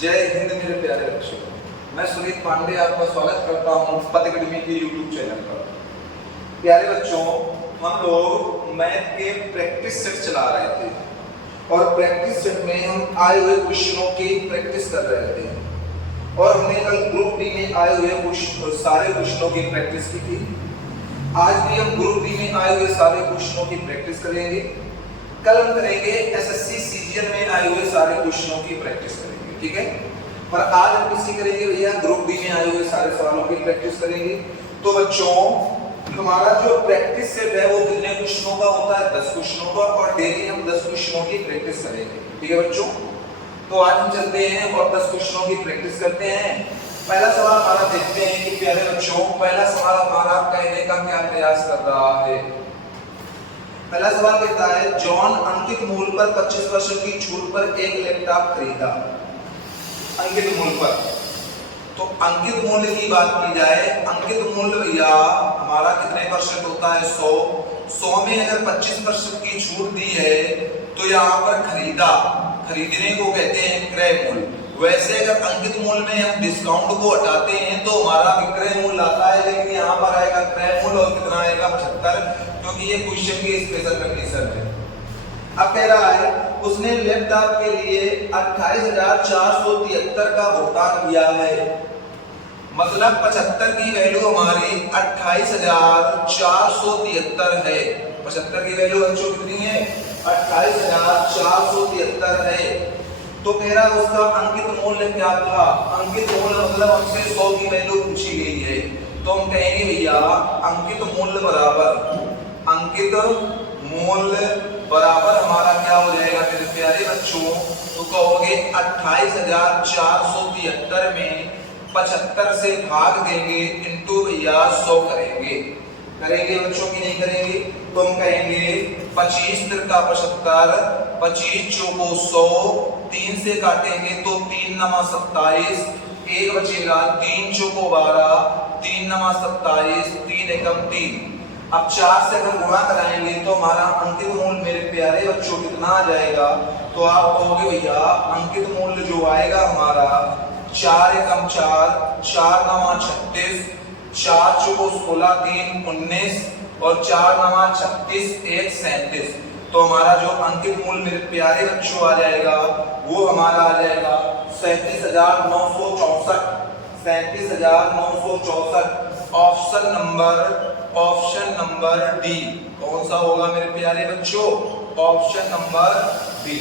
जय हिंद मेरे प्यारे बच्चों, मैं सुनीत पांडे आपका स्वागत करता हूँ पद अकेडमी के यूट्यूब चैनल पर। प्यारे बच्चों, हम लोग मैथ के प्रैक्टिस सेट चला रहे थे और प्रैक्टिस सेट में हम आए हुए क्वेश्चनों की प्रैक्टिस कर रहे थे और हमने कल ग्रुप डी में आए हुए सारे क्वेश्चनों की प्रैक्टिस की थी। आज भी हम ग्रुप डी में आए हुए सारे क्वेश्चनों की प्रैक्टिस करेंगे। कल हम करेंगे एसएससी सीजीएल में आए हुए सारे क्वेश्चनों की प्रैक्टिस करेंगे, ठीक है। और आज हम किसकी करेंगे भैया? ग्रुप डी में आए हुए सारे सवालों की प्रैक्टिस करेंगे। तो बच्चों, हमारा जो प्रैक्टिस सेट है वो कितने क्वेश्चनों का होता है? 10 क्वेश्चनों का, और डेली हम 10 क्वेश्चनों की प्रैक्टिस करेंगे, ठीक है बच्चों। तो आज हम चलते हैं और 10 क्वेश्चनों की प्रैक्टिस करते हैं। पहला सवाल हमारा देखते हैं कि प्यारे बच्चों, पहला सवाल हमारा कहने का क्या प्रयास कर रहा है। पहला सवाल कहता है, जॉन अंकित मूल्य पर 25% की छूट पर एक लैपटॉप खरीदा। अंकित मूल्य पर, तो अंकित मूल्य की बात की जाए, अंकित मूल्य भैया हमारा कितने परसेंट होता है? 100। 100 में अगर 25% की छूट दी है तो यहाँ पर खरीदा, खरीदने को कहते हैं क्रय मूल्य। वैसे अगर अंकित मूल्य में हम डिस्काउंट को हटाते हैं तो हमारा विक्रय मूल्य आता है, लेकिन यहाँ पर आएगा क्रय मूल्य और कितना आएगा? 75, क्योंकि ये क्वेश्चन की स्पेशल कंडीशन है। अब कह रहा है उसने लैपटॉप के लिए 28,473 का भुगतान किया है। मतलब 75 की वैल्यू हमारी 28,473 है। 75 की वैल्यू बच्चों कितनी है? 28,473 है। तो कह रहा है उसका अंकित मूल्य क्या था? अंकित मूल्य मतलब हमसे 100 की वैल्यू पूछी गई है, तो हम कहेंगे भैया अंकित मूल्य बराबर हमारा क्या हो जाएगा मेरे प्यारे बच्चों? तो कहोगे 28,473 में 75 से भाग देंगे, इनटू भैया 100 करेंगे बच्चों की नहीं करेंगे? तो हम कहेंगे 25 तिरका 75, 25 चौको 100, 3 से काटेंगे तो 3 नमा 27, एक बचेगा 3 चौको 12, 3 नमा 27, 3 एकम 3। अब 4 से अगर गुणा कराएंगे तो हमारा अंकित मूल्य मेरे प्यारे बच्चों कितना आ जाएगा? तो आप कहोगे भैया अंकित मूल्य जो आएगा हमारा 4 एकम 4, 4 नमा 36, 4 चौको 16, 3 19 और 4 नमा 36, 1 37। तो हमारा जो अंकित मूल्य मेरे प्यारे बच्चों आ जाएगा वो हमारा आ जाएगा 37,964। 37,964। ऑप्शन नंबर डी कौन सा होगा मेरे प्यारे बच्चों? Option number B.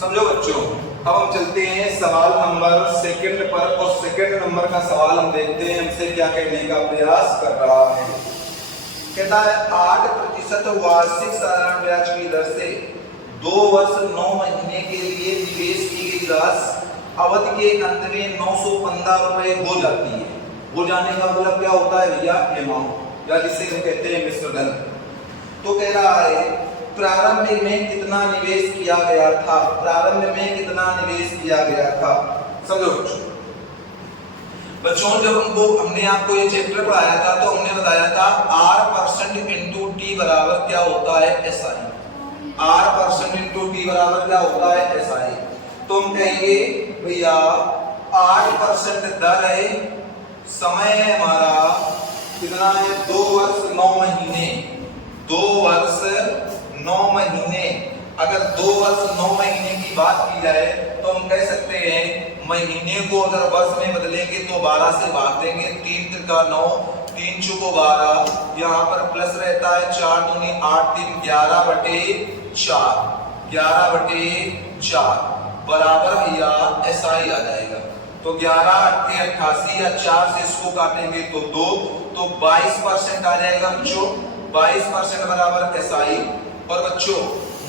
समझो बच्चों। अब हम चलते हैं सवाल नंबर सेकंड पर, और सेकंड नंबर का सवाल हम देखते हैं हमसे क्या कहने का प्रयास कर रहा है। कहता है 8% वार्षिक साधारण ब्याज की दर से 2 वर्ष 9 महीने के लिए निवेश की गई राशि अवधि के अंत में 915 रुपए हो जाती है। हो जाने का मतलब क्या होता है भैया? अमाउंट, या जिसे हम कहते हैं मिश्रधन। तो कह रहा है प्रारंभ में कितना निवेश किया गया था? प्रारंभ में कितना निवेश किया गया था? समझो बच्चों, जब हमने आपको ये चैप्टर पढ़ाया था तो हमने बताया था R% इंटू टी बराबर क्या होता है? SI। R% इंटू टी बराबर क्या होता है? SI। तो हम कहेंगे भैया 8% दर है, समय है हमारा कितना है? 2 वर्ष 9 महीने। 2 वर्ष 9 महीने। अगर 2 वर्ष 9 महीने की बात की जाए तो हम कह सकते हैं महीने को अगर वर्ष में बदलेंगे तो 12 से भाग देंगे, 3 तिरका 9, 3 चौको 12, यहाँ पर प्लस रहता है 4 दूनी 8, 3 11/4, 11/4 बराबर भैया SI आ जाएगा। तो 11 8 88 या 4 से इसको काटेंगे तो 2, तो 22% आ जाएगा बच्चों। 22% बराबर SI। और बच्चों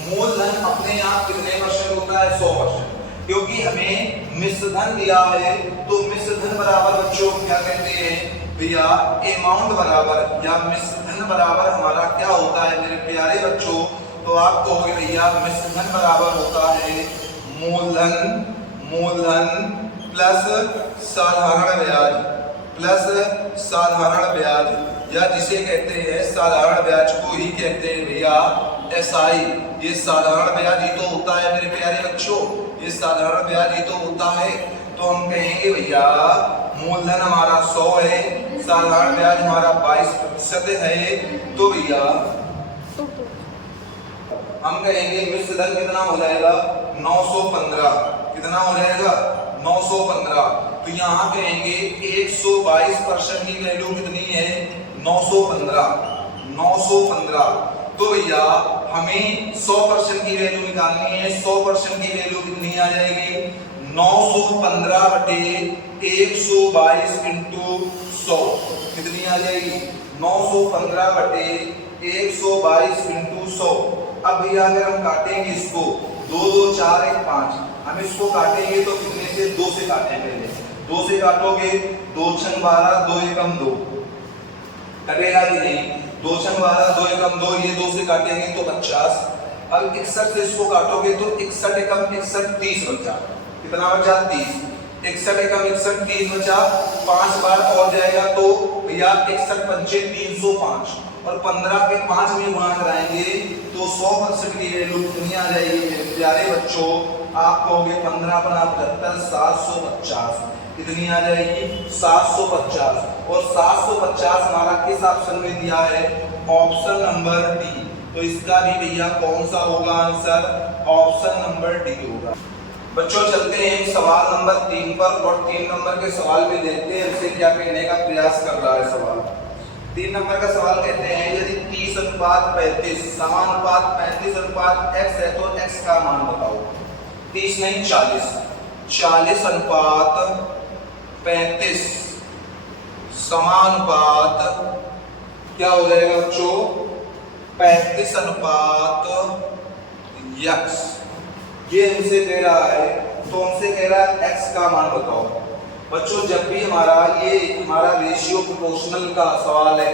मूलधन अपने आप कितने परसेंट होता है? 100%। क्योंकि हमें मिश्रधन दिया है तो मिश्रधन बराबर बच्चों क्या कहते हैं भैया? अमाउंट बराबर या मिश्रधन बराबर हमारा क्या होता है मेरे प्यारे बच्चों? तो आप कहोगे भैया मिश्रधन बराबर होता है मूलधन प्लस साधारण ब्याज, या जिसे कहते हैं साधारण ब्याज को ही कहते हैं भैया SI। ये साधारण ब्याज ही तो होता है मेरे प्यारे बच्चों, ये साधारण ब्याज ही तो होता है। तो हम कहेंगे भैया मूलधन हमारा 100 है, साधारण ब्याज हमारा 22% है। तो भैया हम कहेंगे मिश्र धन कितना हो जाएगा 915। कितना हो जाएगा 915। तो यहाँ कहेंगे 122% की वैल्यू कितनी है 915। 915। तो भैया हमें 100% की वैल्यू निकालनी है। 100% की वैल्यू कितनी आ जाएगी 915 बटे 122 इंटू 100 कितनी आ जाएगी 915 बटे 122 इंटू 100। अब भैया अगर हम काटेंगे इसको 2 2 4 1 5, हम इसको काटेंगे तो कितने से 2 से काटेंगे। 2 से काटोगे 2 छंग 12 2 एकम 2 कटेगा कि नहीं। 2 छंग 12 2 एकम 2, ये 2 से काटेंगे तो 50। अब 61 से इसको काटोगे तो 61 एकम 61 30 बचा। कितना बचा 30। 61 एकम 61 30 बचा। 5 बार और जाएगा तो भैया 61 पंचे 305 और 15 के 5 में गुणा कराएंगे तो 100% की वैल्यू कितनी आ जाएगी मेरे प्यारे बच्चों। आप कहोगे 15 बना 75 750 कितनी आ जाएगी 750। और 750 हमारा किस ऑप्शन में दिया है ऑप्शन नंबर डी। तो इसका भी भैया कौन सा होगा आंसर ऑप्शन नंबर डी होगा। बच्चों चलते हैं सवाल नंबर 3 पर और 3 नंबर के सवाल में देखते हैं इनसे क्या कहने का प्रयास कर रहा है सवाल। 3 नंबर का सवाल कहते हैं यदि 30:35 समानुपात 35:x है तो x का मान बताओ। 30 नहीं 40। 40:35 समानुपात क्या हो जाएगा बच्चों 35:x। ये हमसे कह रहा है तो हमसे कह रहा है x का मान बताओ। बच्चों जब भी हमारा रेशियो प्रोपोर्शनल का सवाल है,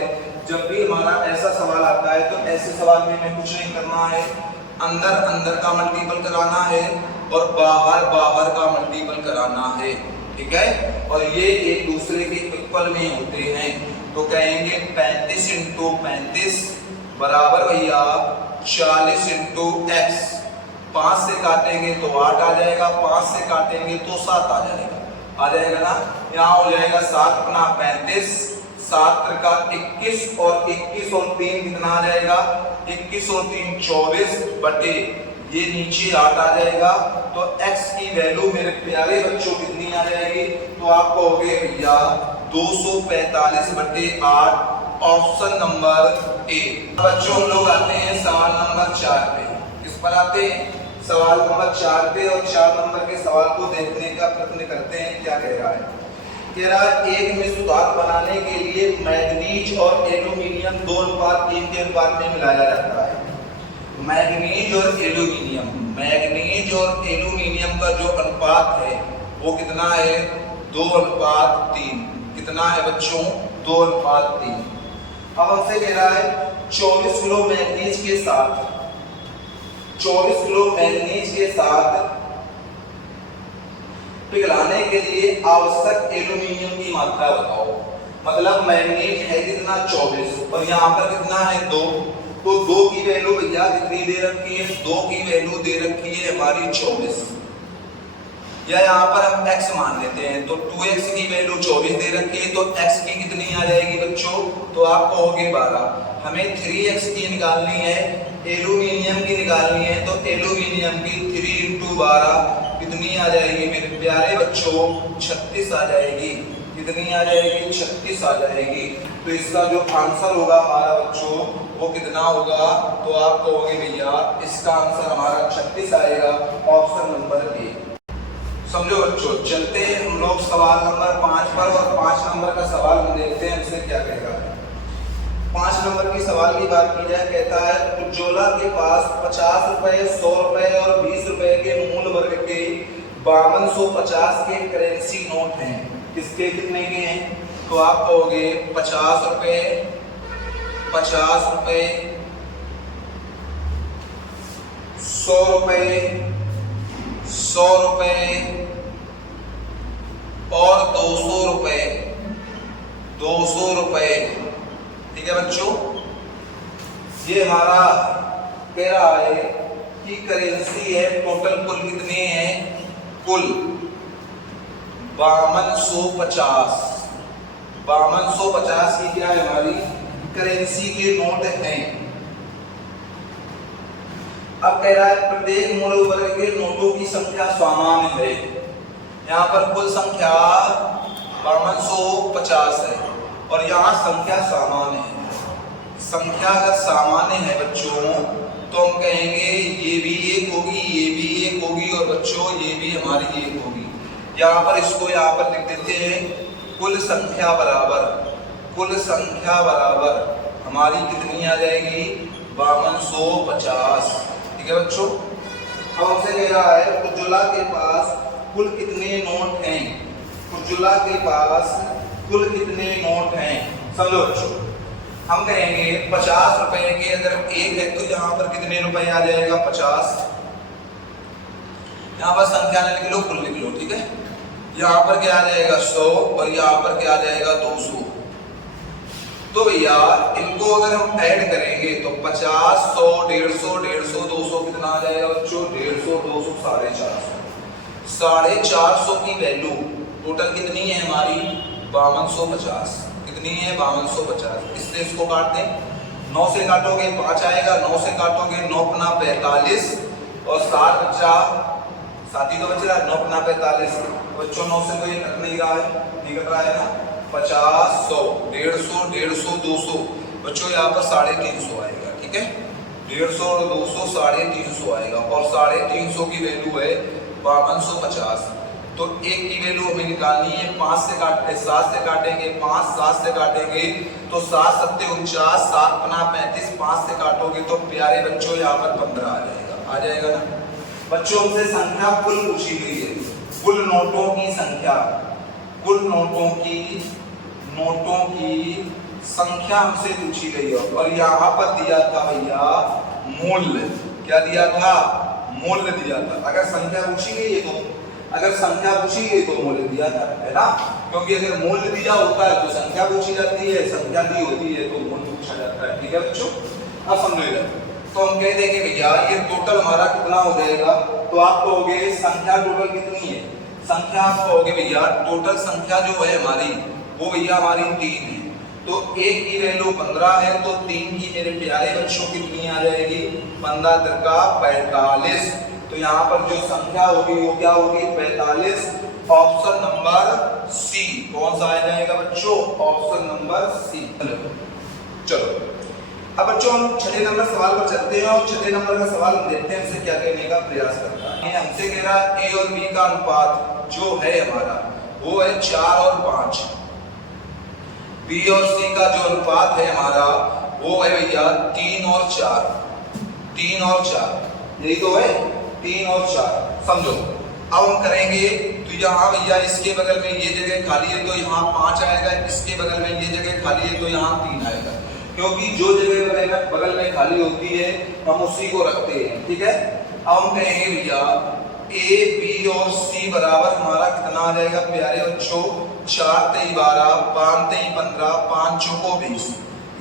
जब भी हमारा ऐसा सवाल आता है तो ऐसे सवाल में हमें कुछ नहीं करना है, अंदर अंदर का मल्टीपल कराना है और बाहर बाहर का मल्टीपल कराना है। ठीक है, और ये एक दूसरे के इक्वल में होते हैं। तो कहेंगे 35 × 35 बराबर भैया 40 × x। 5 से काटेंगे तो 8 आ जाएगा, 5 से काटेंगे तो 7 आ जाएगा ना। यहाँ हो जाएगा 7 × 35 7 का 21 और 21 और 3 कितना आ जाएगा 21 और 3 24 बटे ये नीचे 8 आ जाएगा। तो x की वैल्यू मेरे प्यारे बच्चों कितनी आ जाएगी तो आप कहोगे भैया 245 बटे 8 ऑप्शन नंबर ए। बच्चों हम लोग आते हैं सवाल नंबर 4 पे। किस पर आते हैं सवाल नंबर 4 पे और 4 नंबर के सवाल को देखने का प्रयत्न करते हैं। क्या कह रहा है कह रहा है एक मिश्र धातु बनाने के लिए मैग्नीज और एल्यूमिनियम 2:3 के अनुपात में मिलाया जाता है। मैग्नीज और एल्यूमिनियम का जो अनुपात है वो कितना है 2:3। कितना है बच्चों 2:3। अब हमसे कह रहा है 24 किलो मैग्नीज के साथ 24 किलो मैग्नीज के साथ पिघलाने के लिए आवश्यक एल्यूमिनियम की मात्रा बताओ। मतलब मैग्नीज है कितना 24 और यहाँ पर कितना है 2। तो 2 की वैल्यू भैया कितनी दे रखी है 2 की वैल्यू दे रखी है हमारी 24 या यहाँ पर हम x मान लेते हैं। तो 2x की वैल्यू 24 दे रखी है तो x की कितनी आ जाएगी बच्चों तो आप कहोगे 12। हमें 3x की निकालनी है, एल्यूमिनियम की निकालनी है। तो एल्यूमिनियम की 3 × 12 कितनी आ जाएगी मेरे प्यारे बच्चों 36 आ जाएगी। कितनी आ जाएगी 36 आ जाएगी। तो इसका जो आंसर होगा हमारा बच्चों वो कितना होगा तो आप कहोगे भैया इसका आंसर हमारा 36 आएगा ऑप्शन नंबर ए। समझो बच्चों चलते हैं हम लोग सवाल नंबर 5 पर और 5 नंबर का सवाल हम देखते हैं हमसे क्या कहेगा। 5 नंबर की सवाल की बात की जाए कहता है उज्ज्वला के पास 50 रुपए 100 रुपए और 20 रुपए के मूल वर्ग के 5250 के करेंसी नोट हैं। किसके कितने के हैं तो आप कहोगे 50 रुपए 100 रुपए 100 रुपए और 200 रुपए 200 रुपए। ठीक है बच्चों, ये हमारा कह रहा है कि करेंसी है टोटल कुल कितने हैं कुल 5250 5250 की क्या है हमारी करेंसी के नोट हैं। अब कह रहा है प्रत्येक मूल वर्ग के नोटों की संख्या सामान्य है। यहाँ पर कुल संख्या 5250 है और यहाँ संख्या सामान्य है। संख्या अगर सामान्य है बच्चों तो हम कहेंगे ये भी एक होगी, ये भी एक होगी और बच्चों ये भी हमारी एक होगी। यहाँ पर इसको यहाँ पर लिख देते हैं कुल संख्या बराबर हमारी कितनी आ जाएगी 5250। ठीक है बच्चों। अब हमसे कह रहा है उज्ज्वला के पास कुल कितने नोट हैं। उज्ज्वला के पास कुल कितने नोट हैं समझो बच्चों। हम कहेंगे 50 रुपए के अगर एक है तो यहाँ पर कितने रुपए आ जाएगा 50। यहाँ पर संख्या न लिख लो कुल लिख लो। ठीक है। यहाँ पर क्या आ जाएगा 100 और यहाँ पर क्या आ जाएगा 200। तो भैया इनको अगर हम ऐड करेंगे तो 50 100 150 150 200 कितना आ जाएगा बच्चों 150 200 450। 450 की वैल्यू टोटल कितनी है हमारी 5250। कितनी है 5250। इससे इसको काट दें। 9 से काटोगे 5 आएगा, 9 से काटोगे 9 गुना 45 और 7 बचा 7 ही तो बच रहा है 9 गुना 45। बच्चों 9 से कोई कट नहीं रहा है, नहीं कट रहा है ना। 50 100 150 150 200 बच्चों यहाँ पर 350 आएगा। ठीक है 150 और 200 350 आएगा और 350 की वैल्यू है 5250। तो एक की वैल्यू हमें निकालनी है 5 से काटते 7 से काटेंगे 5 7 से काटेंगे तो 7 7 49 7 गुना 35 5 से काटोगे तो प्यारे बच्चों यहाँ पर 15 आ जाएगा ना। बच्चों से संख्या कुल पूछी गई है। कुल नोटों की संख्या, कुल नोटों की संख्या हमसे पूछी गई है और यहाँ पर दिया था भैया मूल्य। क्या दिया था मूल्य दिया था। अगर संख्या पूछी गई है तो मूल्य दिया था है ना। क्योंकि अगर मूल्य दिया होता है तो संख्या पूछी जाती है, संख्या दी होती है तो मूल्य पूछा जाता है। ठीक है बच्चों। अब समझ लो तो हम कह देंगे भैया ये टोटल हमारा कितना हो जाएगा। तो आप कहोगे संख्या टोटल कितनी है। संख्या आप कहोगे भैया टोटल संख्या जो है हमारी वो भैया हमारी 3 है। तो एक की वैल्यू 15 है तो 3 की मेरे प्यारे बच्चों कितनी आ जाएगी 15 तिरका 45। तो यहाँ पर जो संख्या होगी वो क्या होगी 45। ऑप्शन नंबर सी कौन सा आ जाएगा बच्चों ऑप्शन नंबर सी। चलो अब बच्चों हम 6 नंबर सवाल पर चलते हैं और 6 नंबर का सवाल हम देखते हैं हमसे क्या कहने का प्रयास करता है। हमसे कह रहा है ए और बी का अनुपात जो है हमारा वो है 4 और 5। बी और सी का जो अनुपात है हमारा वो है भैया 3 और 4। 3 और 4 यही तो है 3 और 4 समझो। अब हम करेंगे तो यहाँ भैया इसके बगल में ये जगह खाली है तो यहाँ 5 आएगा, इसके बगल में ये जगह खाली है तो यहाँ 3 आएगा। क्योंकि जो जगह बगल में खाली होती है हम उसी को रखते हैं। ठीक है। अब हम कहेंगे भैया ए बी और सी बराबर हमारा कितना आ जाएगा प्यारे बच्चों 4 3 12 5 3 15 5 चौको 20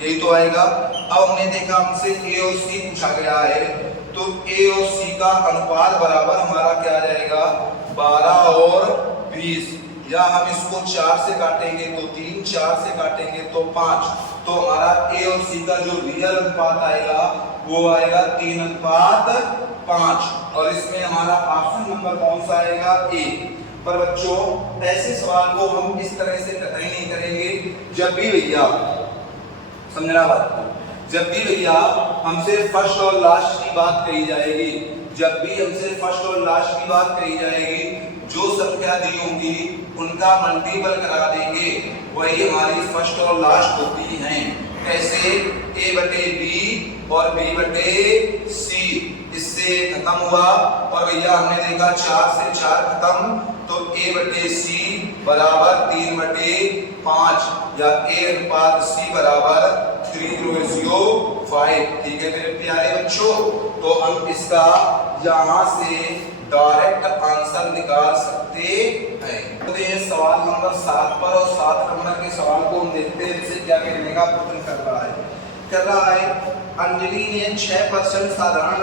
यही तो आएगा। अब हमने देखा हमसे ए और सी पूछा गया है तो ए और सी का अनुपात बराबर हमारा क्या आ जाएगा 12 और 20। या हम इसको 4 से काटेंगे तो 3 4 से काटेंगे तो 5। तो हमारा ए और सी का जो रियल अनुपात आएगा वो आएगा 3:5 और इसमें हमारा ऑप्शन नंबर कौन सा आएगा ए। पर बच्चों ऐसे सवाल को हम इस तरह से कतई नहीं करेंगे। जब भी भैया समझना बात को, जब भी भैया हमसे फर्स्ट और लास्ट की बात कही जाएगी, जब भी हमसे फर्स्ट और लास्ट की बात कही जाएगी जो संख्या दी होगी उनका मल्टीपल करा देंगे वही हमारी फर्स्ट और लास्ट होती हैं। कैसे ए बटे बी और बी बटे सी इससे खत्म हुआ और भैया हमने देखा 4 से 4 खत्म तो ए बटे सी बराबर 3/5 या ए अनुपात सी बराबर 3:5। ठीक है मेरे प्यारे बच्चों। तो हम इसका यहाँ से डायरेक्ट आंसर निकाल सकते हैं। तो ये सवाल नंबर 7 पर और 7 नंबर के सवाल को हम देखते हैं इसे क्या कहने का प्रश्न कर रहा है। अंजलि ने 6% साधारण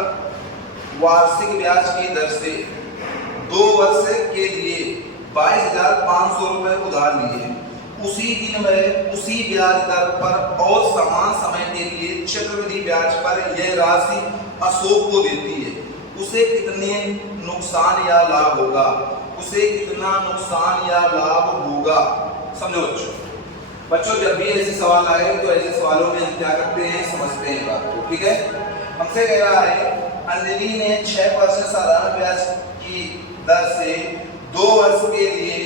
वार्षिक ब्याज की दर से 2 वर्ष के लिए 22,500 रुपए उधार लिए, उसी दिन वह उसी ब्याज दर पर और समान समय के लिए चक्रवृद्धि ब्याज पर यह राशि अशोक को देती है, उसे कितने नुकसान या लाभ होगा? उसे कितना नुकसान या लाभ होगा? समझो बच्चों, जब भी ऐसे सवाल आए तो ऐसे सवालों में हम क्या करते हैं, समझते हैं बात को। ठीक है, हमसे कह रहा है अंजलि ने 6% साधारण ब्याज की दर से 2 वर्ष के लिए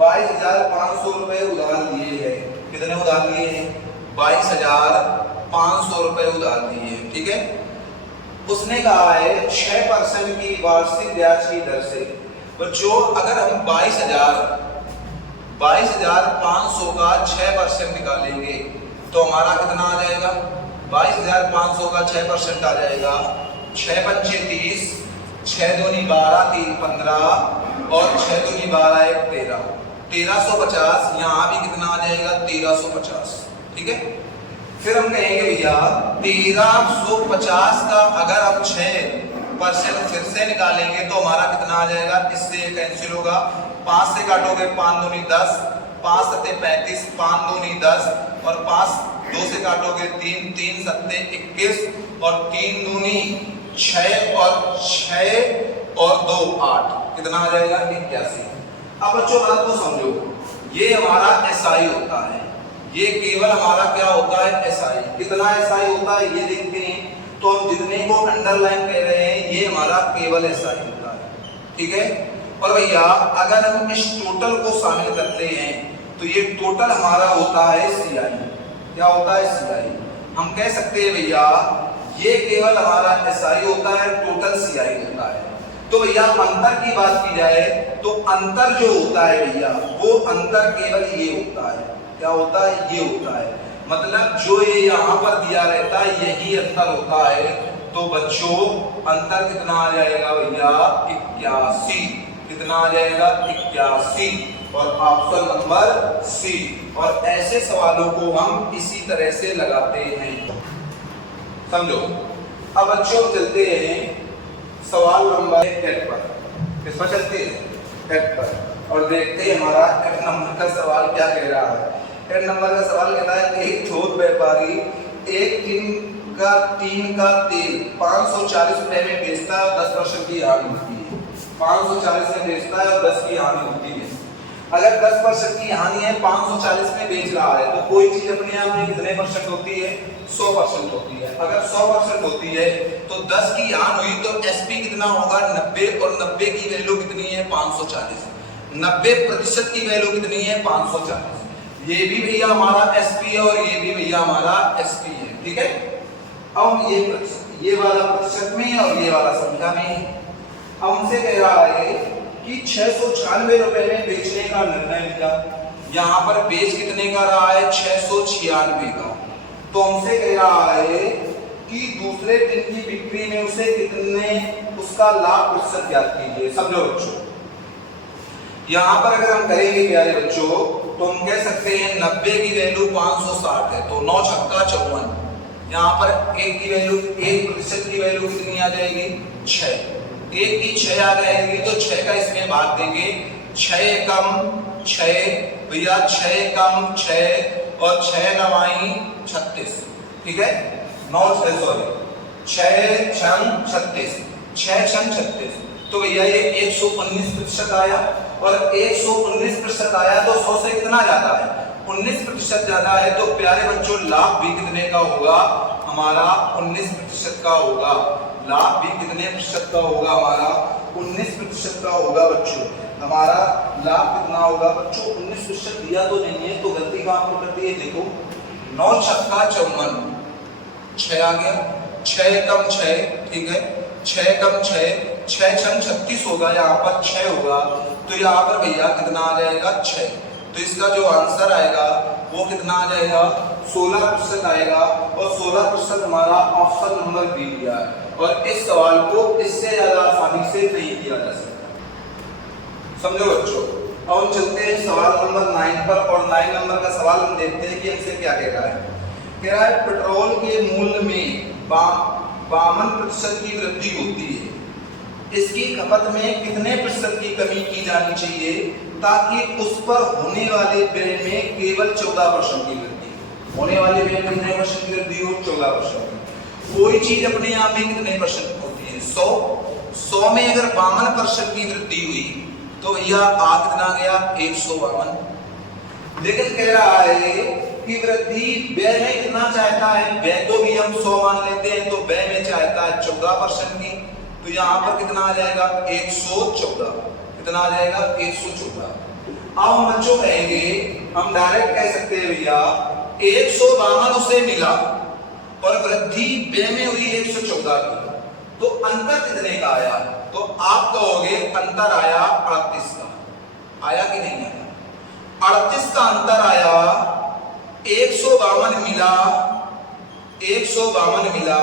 22,500 रुपए उधार लिए हैं। कितने उधार लिए हैं? 22,500 रुपए उधार लिए हैं। ठीक है, उसने कहा है 6% की वार्षिक ब्याज की दर से। बच्चों, अगर हम 22,500 का 6% निकालेंगे तो हमारा कितना आ जाएगा? 22,500 का 6% आ जाएगा 6 पंचे 30, 6 दूनी 12, 3 15 और 6 दूनी 12 1 13, 1350। यहाँ भी कितना आ जाएगा? 1350। ठीक है, फिर हम कहेंगे भैया 1350 का अगर हम 6% फिर से निकालेंगे तो हमारा कितना आ जाएगा? इससे कैंसिल होगा, 5 से काटोगे 5 दूनी 10, 5 सत्ते 35, 5 दूनी 10 और 5 2 से काटोगे 3, 3 सत्ते 21 और 3 दूनी 6 और 6 और 2 8, कितना आ जाएगा? 81। अब बच्चों बात को समझो, ये हमारा एसआई होता है, ये केवल हमारा क्या होता है? एसआई। कितना एसआई होता है ये देखते हैं, तो हम जितने को अंडरलाइन कह रहे हैं ये हमारा केवल एसआई होता है। ठीक है, और भैया अगर हम इस टोटल को शामिल करते हैं तो ये टोटल हमारा होता है सीआई। क्या होता है? सीआई। हम कह सकते हैं भैया ये केवल हमारा एसआई होता है, टोटल सीआई होता है। तो भैया अंतर की बात की जाए तो अंतर जो होता है भैया वो अंतर केवल ये होता है। क्या होता है? ये होता है, मतलब जो ये यहाँ पर दिया रहता है यही अंतर होता है। तो बच्चों अंतर कितना आ जाएगा भैया? 81। कितना आ जाएगा? 81 और ऑप्शन नंबर सी। और ऐसे सवालों को हम इसी तरह से लगाते हैं, समझो। अब बच्चों चलते हैं सवाल नंबर 8 पर। किस पर चलते हैं? 8 पर, और देखते हैं हमारा 8 नंबर का सवाल क्या कह रहा है। 8 नंबर का सवाल कहता है एक थोक व्यापारी एक टीन का तेल 540 रुपए में बेचता है और 10% की हानि होती है। 540 में बेचता है और 10 की हानि होती है। अगर 10% की हानि है, 540 में बेच रहा है, तो कोई चीज अपने आप में कितने परसेंट होती है? 100% होती है। अगर 100% होती है तो 10 की हानि हुई तो एसपी कितना होगा? 90, और 90 की वैल्यू कितनी है? 540। 90% की वैल्यू कितनी है? 540। ये भी भैया हमारा एसपी है और ये भी भैया हमारा एसपी है। ठीक है, अब हम ये वाला प्रतिशत में और ये वाला संख्या में। अब हमसे कह रहा है कि 696 रुपए में बेचने का निर्णय लिया। यहाँ पर बेच कितने का रहा है? 696 का। तो हमसे कह रहा है कि दूसरे दिन की बिक्री में उसे कितने उसका लाभ प्रतिशत ज्ञात कीजिए। समझो बच्चों, यहाँ पर अगर हम करेंगे प्यारे बच्चों तो हम कह सकते हैं 90 की वैल्यू 560 है, तो 9 छक्का 54। यहाँ पर 1 की वैल्यू 1% की वैल्यू कितनी आ जाएगी? 6। 1 की 6 आ जाएगी तो 6 का इसमें भाग देंगे। 6 कम 6 भैया, 6 कम 6 और 6 9 36। ठीक है, 9 सॉरी 6 छंग 36, 6 छंग 36। तो भैया ये 119% आया, और 119% आया तो 100 से कितना ज्यादा है? 19% ज्यादा है। तो प्यारे बच्चों लाभ भी कितने का होगा? हमारा 19% का होगा। लाभ भी कितने प्रतिशत का होगा? हमारा 19% का होगा बच्चों। हमारा लाभ कितना होगा बच्चों? 19% दिया तो नहीं है, तो गलती कहाँ पर करती है? देखो 9 छक्का 54, 6 आ गया, 6 कम 6। ठीक है, 6 कम 6, 6 छंग 36 होगा, यहाँ पर 6 होगा, तो यहाँ पर भैया कितना आ जाएगा? 6। तो इसका जो आंसर आएगा वो कितना आ जाएगा? 16% आएगा, और 16% हमारा ऑप्शन नंबर बी दिया है। और इस सवाल को इससे ज्यादा आसानी से नहीं किया जा सकता। समझो बच्चों, अब हम चलते हैं सवाल नंबर 9 पर, और 9 नंबर का सवाल हम देखते हैं कि हमसे क्या कह रहा है। कह रहा है पेट्रोल के मूल्य में 52% की वृद्धि होती है। इसकी खपत में कितने प्रतिशत की कमी की जानी चाहिए ताकि उस पर होने वाले व्यय में केवल 14% की वृद्धि, होने वाले व्यय में कितने परसेंट की वृद्धि हो? 14%। कोई चीज अपने आप में कितने परसेंट होती है? 100 में अगर 52% की वृद्धि हुई तो भैया आ कितना गया? 152। लेकिन कह रहा है कि वृद्धि व्यय में कितना चाहता है? व्यय को भी हम 100 मान लेते हैं, तो व्यय में चाहता है 14% की, तो यहाँ पर कितना आ जाएगा? 114। कितना आ जाएगा? 114। अब हम बच्चों कहेंगे, हम डायरेक्ट कह सकते हैं भैया 152 उसे मिला और वृद्धि व्यय में हुई 114 की, तो अंतर कितने का आया? तो आप कहोगे अंतर आया 38 का। आया कि नहीं आया? 38 का अंतर आया। 152 मिला, 152 मिला,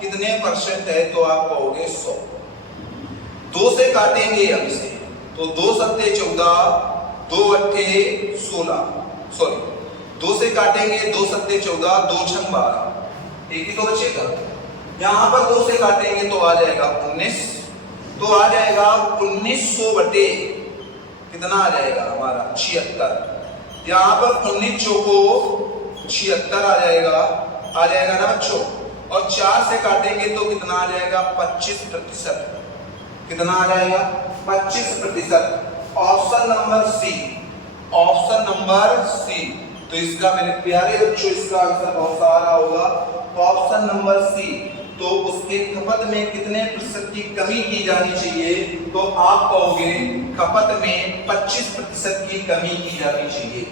कितने परसेंट है? तो आप कहोगे 100। 2 से काटेंगे हम इसे, तो 2 सत्ते 14, 2 अट्ठे 16, सॉरी 2 से काटेंगे, 2 सत्ते 14, 2 छंग 12, एक ही तो बचेगा। यहां पर 2 से काटेंगे तो आ जाएगा 19, तो आ जाएगा 1900 बटे कितना आ जाएगा हमारा? 76। यहां पर 19 चौको 76 आ जाएगा ना बच्चों। और 4 से काटेंगे तो कितना आ जाएगा? 25%। कितना आ जाएगा? 25%। Option number C, option number C. तो इसका मेरे प्यारे बच्चों इसका आंसर कौन सा आ रहा होगा? Option number C. तो उसके खपत में कितने प्रतिशत की कमी की जानी चाहिए? तो आप कहोगे खपत में 25% की कमी की जानी चाहिए।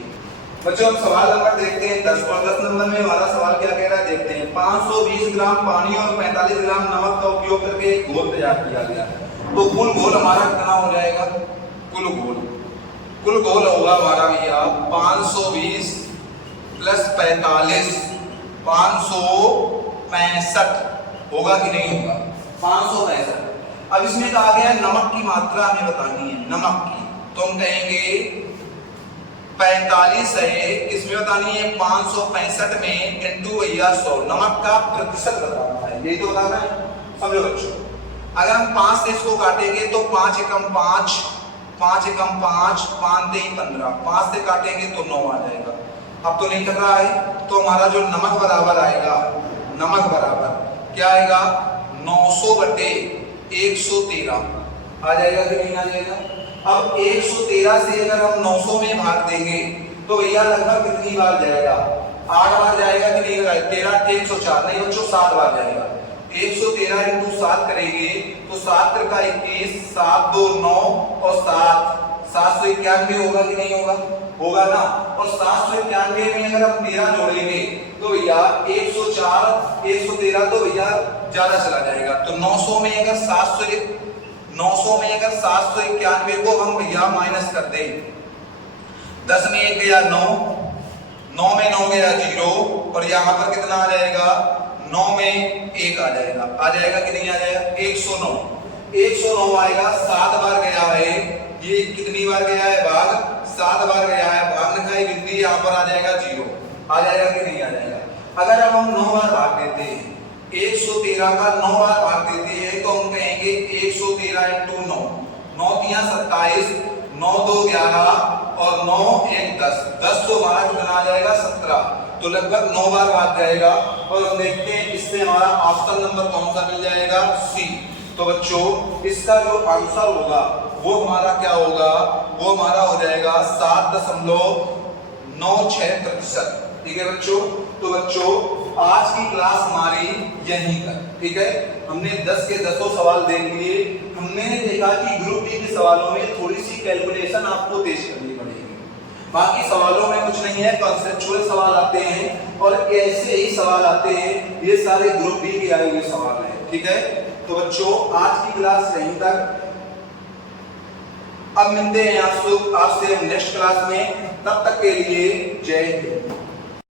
बच्चों हम सवाल नंबर देखते हैं 10 और 10 नंबर में हमारा सवाल क्या कह रहा है देखते हैं। 520 ग्राम पानी और 45 ग्राम नमक का उपयोग करके एक घोल तैयार किया गया, तो कुल घोल हमारा कितना हो जाएगा? कुल घोल होगा हमारा भैया 520 प्लस 45, 565 होगा कि नहीं होगा? 565। अब इसमें कहा गया है नमक की मात्रा हमें बतानी है, नमक की, तो हम कहेंगे 45 है, इसमें बतानी है 565 में इंटू भैया 100, नमक का प्रतिशत बताना है, यही तो बताना है। समझो बच्चों, अगर हम 5 से इसको काटेंगे तो 5 एकम 5, 5 एकम 5, 5 दे 15, 5 से काटेंगे तो 9 आ जाएगा। अब तो नहीं कर रहा है, तो हमारा जो नमक बराबर आएगा, नमक बराबर क्या आएगा? 900 बटे 113 आ जाएगा कि नहीं आ जाएगा? अब 113 से अगर हम 900 में भाग देंगे तो भैया लगभग कितनी बार जाएगा? 8 बार जाएगा कि नहीं? 13 104 नहीं बच्चों 7 बार जाएगा। 113 इंटू 7 करेंगे तो 7 त्रिका 21, 7 2 9 और 7 791 होगा कि नहीं होगा? होगा ना। और 791 में अगर हम 13 जोड़ेंगे तो भैया 104 113 तो भैया ज्यादा चला जाएगा। तो 900 में अगर 791 को हम भैया माइनस कर दें, 10 में 1 गया 9, 9 में 9 गया 0, और यहाँ पर कितना आ जाएगा? 9 में 1 आ जाएगा कि नहीं आ जाएगा? 109, 109 आएगा। 7 बार गया है, ये कितनी बार गया है? भाग 7 बार गया है, भाग लिखाई बिंदी यहाँ पर आ जाएगा 0, आ जाएगा कि नहीं आ जाएगा? अगर अब हम 9 बार भाग देते हैं, 113 का 9 बार भाग देते हैं तो हम कहेंगे 113 इंटू 9, 9 3 27, 9 2 11 और 9 1 10, 10 तो हमारा कितना आ जाएगा? 17, तो लगभग 9 बार भाग जाएगा। और हम देखते हैं इससे हमारा ऑप्शन नंबर कौन सा मिल जाएगा? सी। तो बच्चों इसका जो आंसर होगा वो हमारा क्या होगा? वो हमारा हो जाएगा 7.96%। ठीक है बच्चों। तो बच्चों आज की क्लास हमारी यहीं तक, ठीक है। हमने 10 के 10 सवाल देख लिए। हमने देखा कि ग्रुप डी के सवालों में थोड़ी सी कैलकुलेशन आपको तेज करनी पड़ेगी, बाकी सवालों में कुछ नहीं है, कॉन्सेप्चुअल सवाल आते हैं और ऐसे ही सवाल आते हैं। ये सारे ग्रुप डी के आए हुए सवाल हैं, ठीक है। तो बच्चों आज की क्लास यहीं तक। अब मिलते हैं आपसे नेक्स्ट क्लास में, तब तक के लिए जय हिंद।